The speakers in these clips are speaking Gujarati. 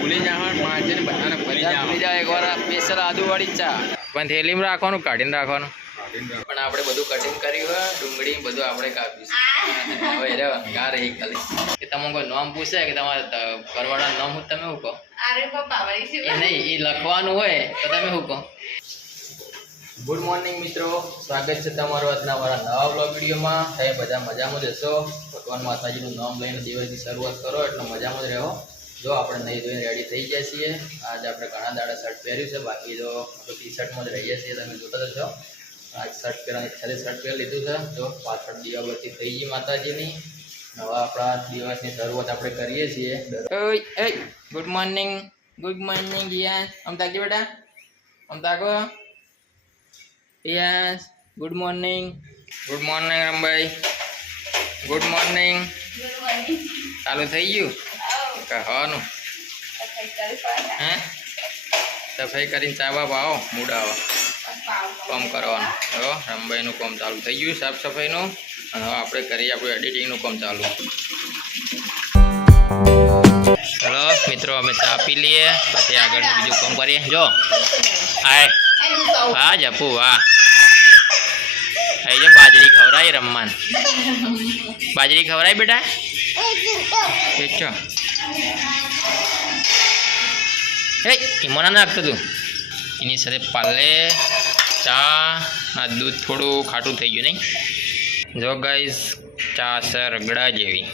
ભૂલી જવાનું પાંચે ને બધાને ભૂલી જાવ એકવાર સ્પેશિયલ આદુવાળી ચા પણ થેલીમાં રાખવાનું કાઢીને રાખવાનું પણ આપણે બધું કટિંગ કર્યું હોય ડુંગળી બધું આપણે કાપ્યું હવે ગા રહી ખાલી કે તમે કોઈ નામ પૂછે કે તમારે કરવાના નામ હું તમે શું કહો એ નહીં એ લખવાનું હોય તો તમે શું કહો ગુડ મોર્નિંગ મિત્રો, સ્વાગત છે તમારું આજના મારા નવા બ્લોગ વિડીયોમાં. તમે બધા મજામાં જ હશો. ભગવાન માતાજીનું નામ લઈને દિવસની શરૂઆત કરો એટલે મજામાં જ રહો. જો આપણે નહીં ધોઈને રેડી થઈ ગયા છીએ. આજ આપણે ઘણા દાડા શર્ટ પહેર્યું છે, બાકી જો આપણે ટી શર્ટમાં જ રહીએ છીએ. તમે જોતા જ છો આજ શર્ટ પહેરવાની ઈચ્છાથી શર્ટ પહેરી લીધું છે. જો પાછળ દીવાબત્તી થઈ ગઈ માતાજીની. નવા આપણા દિવસની શરૂઆત આપણે કરીએ છીએ. ગુડ મોર્નિંગ, ગુડ મોર્નિંગ યાર. આમ તાકી બેટા, આમ તાકો. Yes, good morning. Good morning Rambhai. Good morning. ચાલુ થઈ ગયું કહેવાનું હે? સફાઈ કરીને ચા બાપ આવો મૂડ આવો કામ કરવાનું. હવે રમભાઈનું કામ ચાલુ થઈ ગયું સાફ સફાઈનું, અને હવે આપણે કરીએ આપણું એડિટિંગનું કામ ચાલુ. ચલો મિત્રો, અમે ચા પી લઈએ પછી આગળનું બીજું કામ કરીએ. જો આય હા જપુ વાહ, અહીં બાજરી ખવડાય રમવાન. બાજરી ખવડાય બેટા, છો એ ઈમોના નાખતો તું. એની સાથે પાલે ચા આ દૂધ થોડું ખાટું થઈ ગયું નહીં. જો ગાઈસ, ચા છે રગડા જેવી.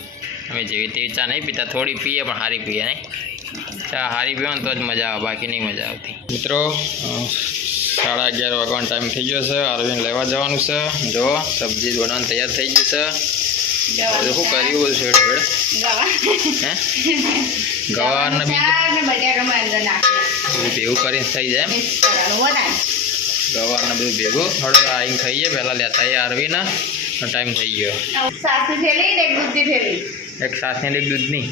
અમે જેવી તેવી ચા નહીં પીતા, થોડી પીએ પણ સારી પીએ નહીં. ચા સારી પીવો ને તો જ મજા આવે, બાકી નહીં મજા આવતી. મિત્રો 11:30 વાગ્યાનો ટાઈમ થઈ ગયો છે. અરવિંદ લેવા જવાનું છે. જો સબ્જી બનાવવાનું તૈયાર થઈ ગયું છે. બધું શું કર્યું બધું શેડ શેડ હે ગવારને બીજું ભેગું કરીને થઈ જાય. ગવારને બધું ભેગું થોડું આવીને ખાઈએ. પહેલાં લેતા આરવીને ટાઈમ થઈ ગયો. एक साथ में एक दूध नहीं.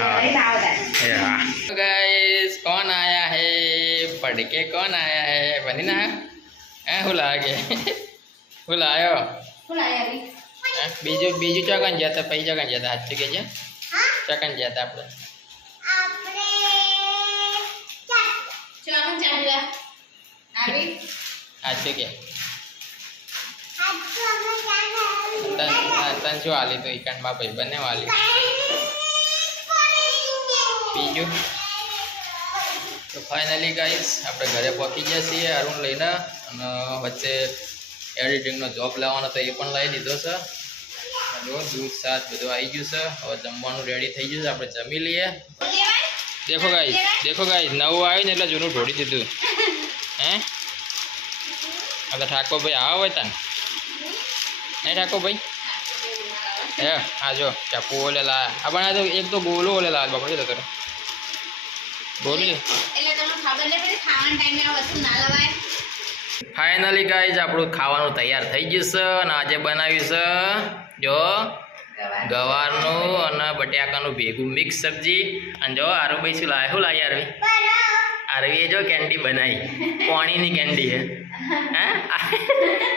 हाँ गाइस, कौन आया है? पढ़ के कौन आया है? बनी ना है हुला के हुलायो बीजू बीजू चकन जाता पै चकन जाता हाथ के जे चकन जाता આપણે चकन चालू આવી હાથ કે તન શું આલી તો ઈકાંડમાં ભાઈ બંને વાલી. બીજું તો ફાઇનલી ગાઈસ આપણે ઘરે પહોંચી ગયા છીએ અરુણ લઈને, અને વચ્ચે એડિટિંગનો જોબ લાવવાનો તો એ પણ લઈ લીધો છે. જો દૂધ શાક બધું આવી ગયું છે. હવે જમવાનું રેડી થઈ ગયું છે, આપણે જમી લઈએ. દેખો ગાઈસ નવું આવ્યું ને એટલે જૂનું ઢોળી દીધું હે. આ તો ઠાકો ભાઈ આવો હોય તને નહીં ઠાકો ભાઈ હે. હા જો ચાપુ ઓલે લા આપણે આ તો એક તો ગોલો ઓલે લાલ બાપડે તો કરે બોલી એટલે તમને ખબર નહીં પડી ખાવાના ટાઈમે આ વસ્તુ ના લવાય. ફાઇનલી ગાઈઝ આપણું ખાવાનું તૈયાર થઈ ગયું છે, અને આજે બનાવ્યું છે જો ગવારનું અને બટાકાનું ભેગું મિક્સ સબ્જી. અને જો આરુભાઈ શું લાવે? શું લાવી આરવી? આરવીએ જો કેન્ડી બનાવી, પાણીની કેન્ડી હે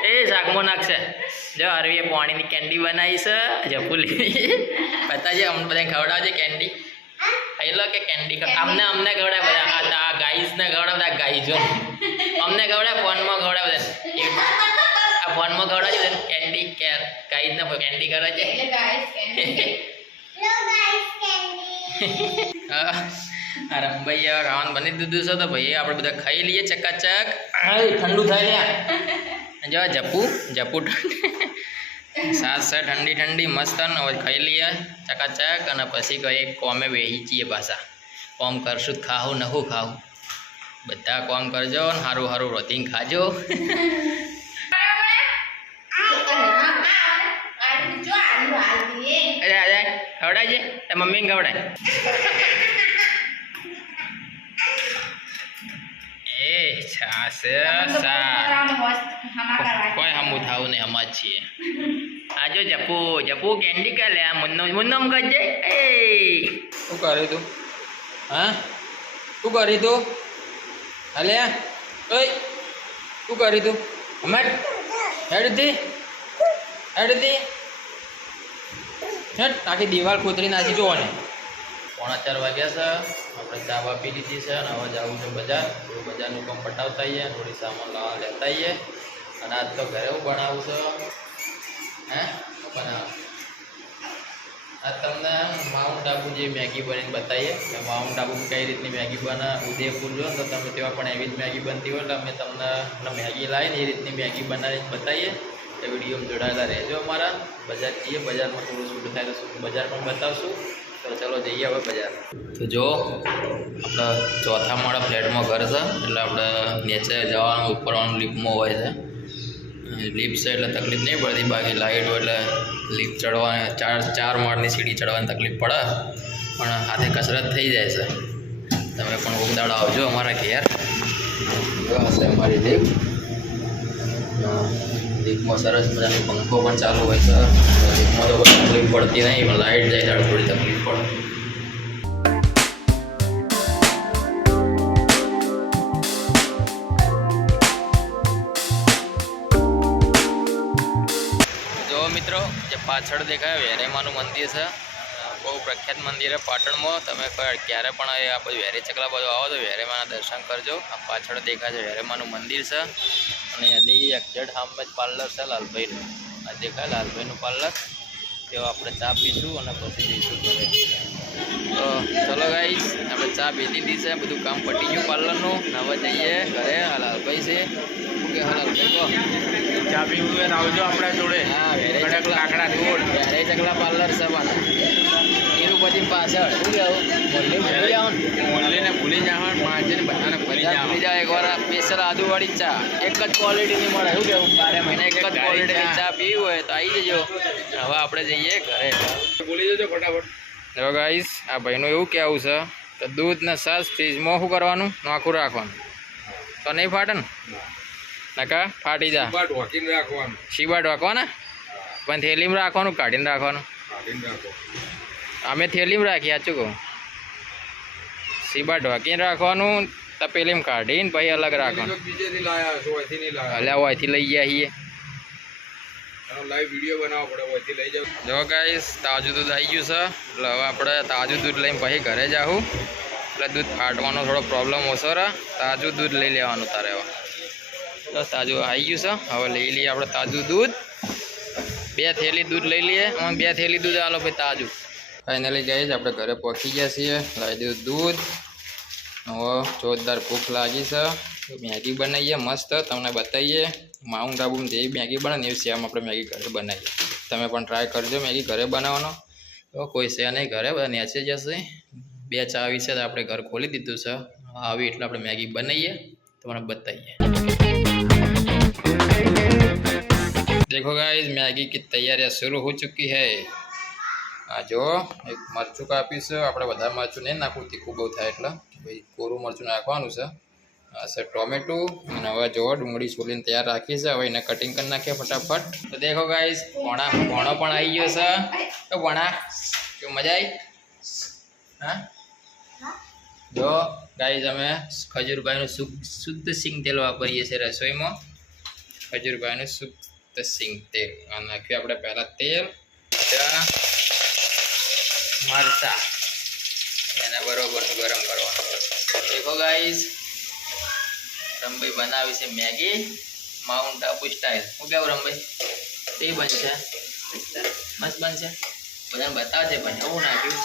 એ શાકમાં નાખશે. જો આરવીએ પાણીની કેન્ડી બનાવી છે. જપુલી બતાજે અમને બધા ખવડાવજે કેન્ડી. લો કે કેન્ડી અમને ખવડાવે બધા. આ ગાઈસને ખવડાવે બધા ગાઈજો અમને ખવડાવે, ફોનમાં ખવડાવે બધા. આ ફોનમાં ખવડાવજો કેન્ડી ગાઈસને કેન્ડી કરે છે. હા રમભાઈ હવે ખાવાનું બની દીધું છે, તો ભાઈ આપણે બધા ખાઈ લઈએ ચકાચક. ઠંડુ થાય લ્યા. જો જપુ સાસ છે ઠંડી ઠંડી મસ્ત. હવે ખાઈ લઈએ ચકાચક, અને પછી કઈ કોમે બેસી જઈએ પાછા. કોમ કરશું ખાવું નહું ખાવું. બધા કોમ કરજો ને સારું સારું રોટીને ખાજો. અરે ખવડાય છે મમ્મીને ખવડાય. કોઈ હમું થાવું નહીં, હમા જ છીએ. આ જો જપુ કેન્ડી કે લે મુન્નમ કરજે. એ શું કરી તું? હા શું કરી તું? હલે ઓય શું કરી તું? હમણાં હેડતી હેટ આખી દિવાલ ખોતરી નાખી જો ને. 4:45 વાગ્યા છે. આપણે ચા બા પી લીધી છે અને હવે જવું છે બજાર. થોડું બજારનું કામ પટાવતા આવીએ, થોડી સામાન લાવવા લેતા આવીએ. અને આજ તો ઘરે હું બનાવું છે હે બનાવ આ તમને માઉન્ટ આબુ જે મેગી બનીને બતાવીએ કે માઉન્ટ આબુ કઈ રીતની મેગી બને. ઉદયપુર જો તો તમે તેવા પણ એવી જ મેગી બનતી હોય એટલે અમે તમને મેગી લાવીને એ રીતની મેગી બનાવીને બતાવીએ. એ વિડીયોમાં જોડાયેલા રહેજો. અમારા બજાર જઈએ, બજારમાં થોડું શૂટ થાય તો બજાર પણ બતાવશું. તો ચલો જઈએ હવે બજાર. તો જો આપણા ચોથા માળા ફ્લેટમાં ઘર છે એટલે આપણે નીચે જવાનું ઉપરવાનું લિફ્ટમાં હોય છે. લિફ્ટ છે એટલે તકલીફ નહીં પડતી, બાકી લાઇટ હોય એટલે લિફ્ટ ચડવા ચાર માળની સીડી ચડવાની તકલીફ પડે, પણ હાથે કસરત થઈ જાય છે. તમે પણ કોક દાડો આવજો અમારા ઘેર. જો હશે અમારી લિફ્ટ. લિફ્ટમાં સરસ મજાનો પંખો પણ ચાલુ હોય છે. લિફ્ટમાં તો કોઈ તકલીફ પડતી નહીં, પણ લાઇટ જાય ત્યારે થોડી તકલીફ પડે. મિત્રો જે પાછળ દેખાય વેરેમાનું મંદિર છે, બહુ પ્રખ્યાત મંદિર છે પાટણમાં. તમે ક્યારે પણ આ બધું વેરે ચકલા બાજુ આવો તો વેરેમાના દર્શન કરજો. આ પાછળ દેખાય છે વેરેમાનું મંદિર છે અને એની એક્ઝેક્ટ સામે જ પાર્લર છે લાલભાઈનું. આ દેખાય લાલભાઈનું પાર્લર. તેઓ આપણે ચા પીશું અને પછી જઈશું ઘરે. તો ચલો ગાઈસ, આપણે ચા પી લીધી છે, બધું કામ પટી ગયું પાર્લરનું. હવે જઈએ ઘરે. આ લાલભાઈ છે. શું કે હા લાલભાઈ કહો? ચા પીવું હોય તો આવજો આપણા જોડે. હા, વેરે લાકડા દોડ વેરે ચકલા પાર્લર છે પાછળ તિરુપતિ પાછળ. શું કહેવું? ભૂલી જાઓ ને, મોલ્લીને ભૂલી જાવ, પાંચને બધાને ભૂલી જાવ. ભૂલી જાઓ. એકવાર સ્પેશિયલ આદુવાળી ચા એક જ ક્વોલિટીની મળે. શું કહેવું? 12 મહિના એક જ ક્વોલિટીની ચા પીવી હોય તો આવી જજો. હવે આપણે જઈએ ઘરે. ભૂલી જજો ફટાફટ. જો ગાઈસ, આ ભાઈનું એવું કહેવું છે કે દૂધ ને છાશ ફ્રીજમાં શું કરવાનું? નાખું રાખવાનું. તો નહીં ફાટે ને? નકા ફાટી જા. ઢોકીને રાખવાનું. શીબા ઢોકવાના, પણ થેલીમાં રાખવાનું, કાઢીને રાખવાનું. કાઢીને રાખો. અમે થેલીમાં રાખીએ. સાચું કહું, શીબા ઢોકીને રાખવાનું, તપેલીમાં કાઢીને પછી અલગ રાખવાનું. બીજેથી લાયા છો, અહીંથી નહીં લાયા. અલ્યા હોયથી લઈ ગયા છીએ. લાઈવ વિડીયો બનાવવો પડે, અહીંથી લઈ જાવ. જો ગાઈસ, તાજું દૂધ આવી ગયું છે એટલે હવે આપણે તાજું દૂધ લઈને પછી ઘરે જાઉં. એટલે દૂધ ફાટવાનો થોડો પ્રોબ્લેમ ઓછો રહે. તાજું દૂધ લઈ લેવાનું તારે. હવે બસ તાજું આવી ગયું છે. હવે લઈ લઈએ આપણે તાજું દૂધ. 2 થેલી દૂધ લઈ લઈએ. અને 2 થેલી દૂધ આલો ભાઈ તાજું. ફાઇનલી ગાઈસ, આપણે ઘરે પહોંચી ગયા છીએ. લાવી દીધું દૂધ. હવે જોરદાર ભૂખ લાગી છે. મેગી બનાવીએ મસ્ત, તમને બતાવીએ. માઉન્ટ આબુમાં જેવી મેગી બને ને એવી સેમ આપણે મેગી ઘરે બનાવીએ. તમે પણ ટ્રાય કરજો મેગી ઘરે બનાવવાનો. તો કોઈ છે નહીં ઘરે, બધા નેચે જશે. 2 ચા આવી છે તો આપણે ઘર ખોલી દીધું છે. આવી એટલે આપણે મેગી બનાવીએ, તમને બતાવીએ. देखो गाइस, मैगी की तैयारियां शुरू हो चुकी है. आ जो एक मरचું કાપીશું. આપણે વધારે મરચું નહીં નાખવું, તીખું બહુ થાય એટલે ભાઈ કોરું મરચું નાખવાનું છે. આ છે ટોમેટો. અને હવે જો ડુંગળી છોલીને તૈયાર રાખી છે. હવે એને કટિંગ કરી નાખીએ ફટાફટ. તો દેખો ગાઈસ, ભોણો પણ આવી ગયો છે. તો ભોણા કેવું મજા આવી? હા જો ગાઈસ, અમે ખજૂરભાઈનું શુદ્ધ સિંગ તેલ વાપરીએ છીએ રસોઈમાં. ખજૂરભાઈનું શુદ્ધ સિંગ તેલ નાખ્યું આપણે. પહેલાં તેલ, મરચા, એને બરોબરનું ગરમ કરવાનું. દેખો ગાઈસ, રમભાઈ બનાવી છે મેગી માઉન્ટ આબુ સ્ટાઇલ. શું કેવું રમભાઈ? તે બનશે મસ્ત બનશે. બધાને બતાવજે ભાઈ. એવું નાખ્યું?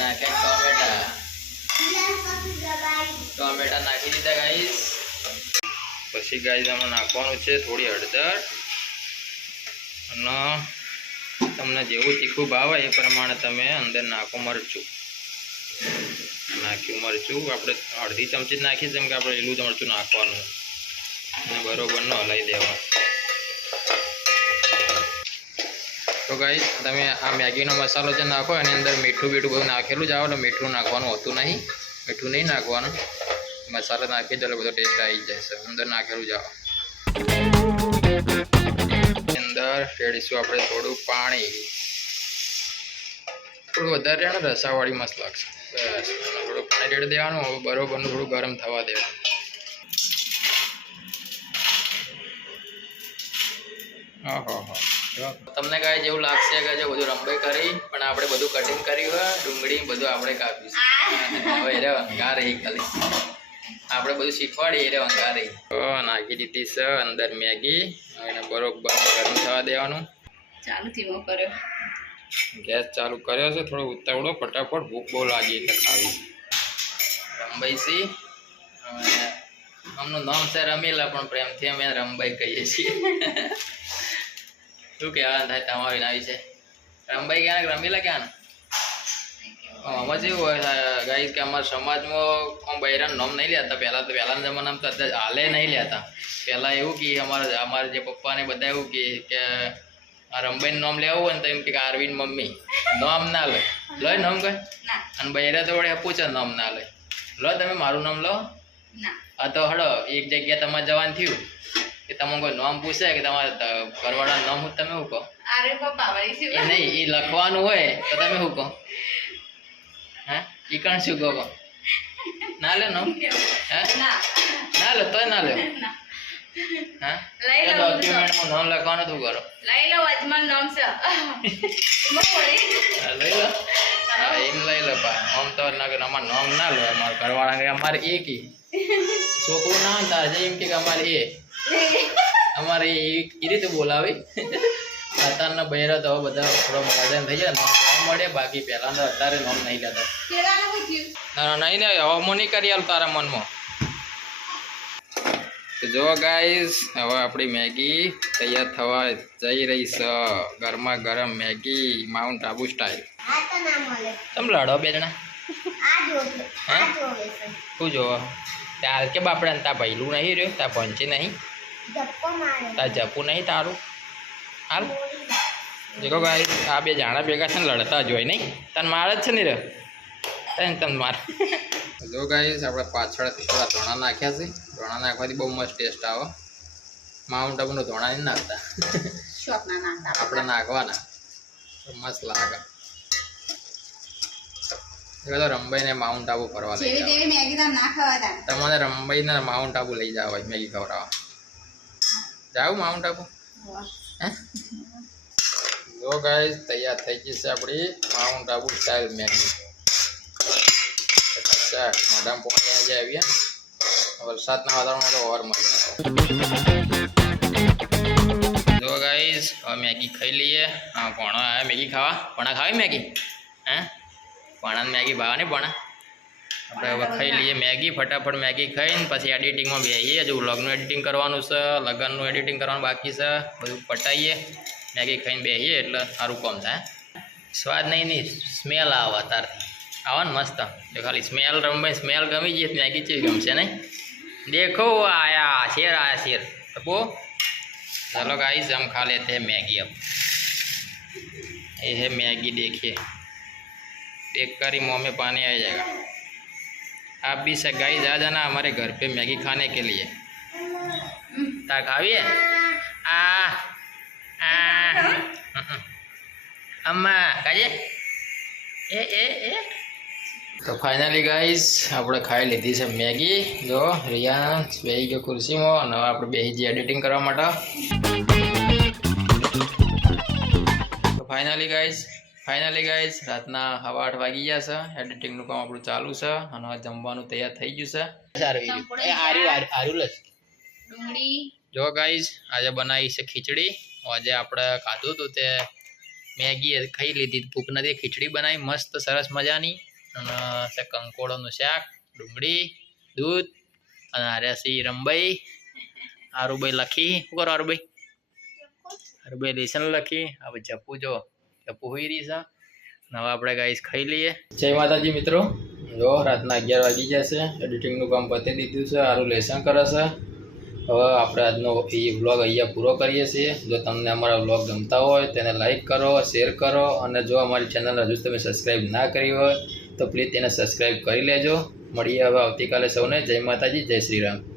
નાખ્યા ટોમેટા નાખી દીધા ગાઈસ. પછી ગાઈસ આમાં નાખવાનું છે થોડી હળદર. અને તમને જેવું તીખું ભાવે એ પ્રમાણે તમે અંદર નાખો મરચું. નાખ્યું મરચું આપણે અડધી ચમચી જ નાખી, જેમ કે આપણે લીલું મરચું નાખવાનું અને બરોબરનો હલાવી દેવાનું. તો ગાઈસ, તમે આ મેગીનો મસાલો જે નાખો એની અંદર મીઠું બધું નાખેલું જ આવે. એટલે મીઠું નાખવાનું હોતું નહીં. મીઠું નહીં નાખવાનું. મસાલા નાખી દો એટલે બધો ટેસ્ટ આવી જાય છે. અંદર નાખેલું જ આવે. અંદર રેડીશું આપણે થોડું પાણી. થોડું વધારે ને રસાવાળી મસ્ત લાગશે. બસ થોડું પાણી રેડી દેવાનું. હવે બરોબરનું થોડું ગરમ થવા દેવાનું. હા તમને કાંઈ જેવું લાગશે કે જો બધું રંબાઈ કરી પણ આપણે બધું કટિંગ કર્યું હોય ડુંગળી બધું આપણે કાપ્યું છે હવે એને વંગા રહી ખાલી આપણે બધું શીખવાડીએ એને વંગા રહી નાખી દીધી છે અંદર મેગી એને બરોબર ગરમ થવા દેવાનું ચાલુ ધીમો કર્યો ગેસ ચાલુ કર્યો છે થોડો ઉતાવળો ફટાફટ ભૂખ બહુ લાગી એટલે ખાવી રંબાઈ સી આમનું નામ છે રમીલા પણ પ્રેમથી અમે રંબાઈ કહીએ છીએ શું કહેવાનું થાય તમારી નાવી છે રંબાઈ ક્યાં રમીલા ક્યાં આમાં જેવું હોય ગાઈસ કે અમારા સમાજમાં બૈરાનું નામ નહીં લેતા પહેલાના જમાનામાં તો હાલે નહીં લેતા પહેલાં એવું કે અમારા જે પપ્પાને બધા એવું કે આ રંબાઈનું નામ લેવું હોય ને તો એમ કે આરવીન મમ્મી નામ ના લે લો નામ કઈ અને બૈરા તો વડે પૂછે નામ ના લે લો તમે મારું નામ લો આ તો હડો એક જગ્યા તમારે જવાનું થયું કે તમને કોઈ નામ પૂછે કે તમારા ઘરવાળાનું નામ હું તમે શું કહો એ નહીં એ લખવાનું હોય તો તમે શું કહો હા એ કણ શું કહો ના લે નામ હે ના લે તોય ના લે હા ડોક્યુમેન્ટમાં નામ લખવાનું શું કરો લઈ લો અજમલ નામ છે લઈ લો હા એમ લઈ લો પા આમ તો અમારે નામ ના લો અમારા ઘરવાળા કે અમારે એ કી છોકરું ના હોય તારે એમ કે અમારે એ રીતે બોલાવી અત્યારના બૈરા તો બધા થોડો મોડર્ન થઈ જાય નામ મળે બાકી પહેલાં તો અત્યારે નામ નહીં લેતા ના નહીં ને હવે નહીં કરી આલું તારા મનમાં તો જો ગાઈસ હવે આપણી મેગી તૈયાર થવા જઈ રહી છે ગરમા ગરમ મેગી માઉન્ટ આબુ સ્ટાઇલ તમે લડો બે જણા હે શું જોવો તાર કે બાપડા તા ભૈલું નહીં રહ્યું તા પંચી નહીં તા જપું નહીં તારું હાલ દેખો ગાઈસ આ બે જાણા ભેગા છે ને લડતા જ હોય નહીં તને માર જ છે ને રે તને માર જો ગાઈસ આપણે પાછળથી થોડા ધોણા નાખ્યા છે ધોણા નાખવાથી બહુ મસ્ત ટેસ્ટ આવે માઉન્ટ આબુનો ધોણા નહીં નાખતા આપણે નાખવાના મસ્ત લાગે તો રંબાઈને માઉન્ટ આબુ ફરવા લઈ તમને રંબાઈને માઉન્ટ આબુ લઈ જાવ મેગી ખવડાવવા જાવ માઉન્ટ આબુ હે જો ગાઈસ તૈયાર થઈ ગઈ છે આપણી માઉન્ટ આબુ સ્ટાઇલ મેગી મોઢામાં પાણી આજે આવીએ વરસાદના વાતાવરણમાં તો ઓર મજા જો ગાઈસ હવે મેગી ખાઈ લઈએ હા ભણો આવે મેગી ખાવા ભણા ખાવી મેગી હે ભણાને મેગી ભાવે ને ભણા આપણે હવે ખાઈ લઈએ મેગી ફટાફટ મેગી ખાઈને પછી એડિટિંગમાં બેસીએ હજુ વ્લોગનું એડિટિંગ કરવાનું છે લગ્નનું એડિટિંગ કરવાનું બાકી છે બધું પટાઈએ મેગી ખાઈને બેસીએ એટલે સારું કામ થાય સ્વાદ નહીં સ્મેલ આવે તારથી આવો ને મસ્ત જો ખાલી સ્મેલ સ્મેલ ગમી જઈએ મેગી ચેવી ગમશે નહીં દેખો આયા શેર તો चलो गाइस हम खा लेते हैं मैगी अब ये है मैगी देखिए देख कर ही मुँह में पानी आ जाएगा आप भी सब गाइस आ जाना हमारे घर पे मैगी खाने के लिए ता खाविए अम्मा खाइए ए तो फाइनली गाइस આપણે ખાઈ લીધી છે મેગી જો રિયા બેહી ગયો ખુરશીમાં અને હવે આપણે બેહી જઈએ એડિટિંગ કરવા માટે તો ફાઇનલી ગાઈસ રાતના 8:30 વાગી ગયા છે એડિટિંગનું કામ આપણું ચાલુ છે અને હવે જમવાનું તૈયાર થઈ ગયું છે ડુંગળી જો ગાઈસ આજે બનાવી છે ખીચડી આજે આપણે ખાધું હતું તે મેગી ખાઈ લીધી ભૂખ નથી ખીચડી બનાવી મસ્ત સરસ મજાની અને કંકોડોનું શાક ડુંગળી દૂધ અને હાર્યાસી રંબાઈ આરુભાઈ લખી શું કરો આરુભાઈ લેસન લખી હવે જપુ જો જપુ હોઈ રહી છે હવે આપણે ગાઈસ ખાઈ લઈએ જય માતાજી મિત્રો જો રાતના 11 વાગી જશે એડિટિંગનું કામ પતી દીધું છે આરું લેસન કરે છે હવે આપણે આજનો એ વ્લોગ અહીંયા પૂરો કરીએ છીએ જો તમને અમારા વ્લોગ ગમતા હોય તેને લાઈક કરો શેર કરો અને જો અમારી ચેનલ હજુ તમે સબસ્ક્રાઈબ ના કરી હોય તો પ્લીઝ તેને સબસ્ક્રાઈબ કરી લેજો મળીએ હવે આવતીકાલે સૌને જય માતાજી જય શ્રી રામ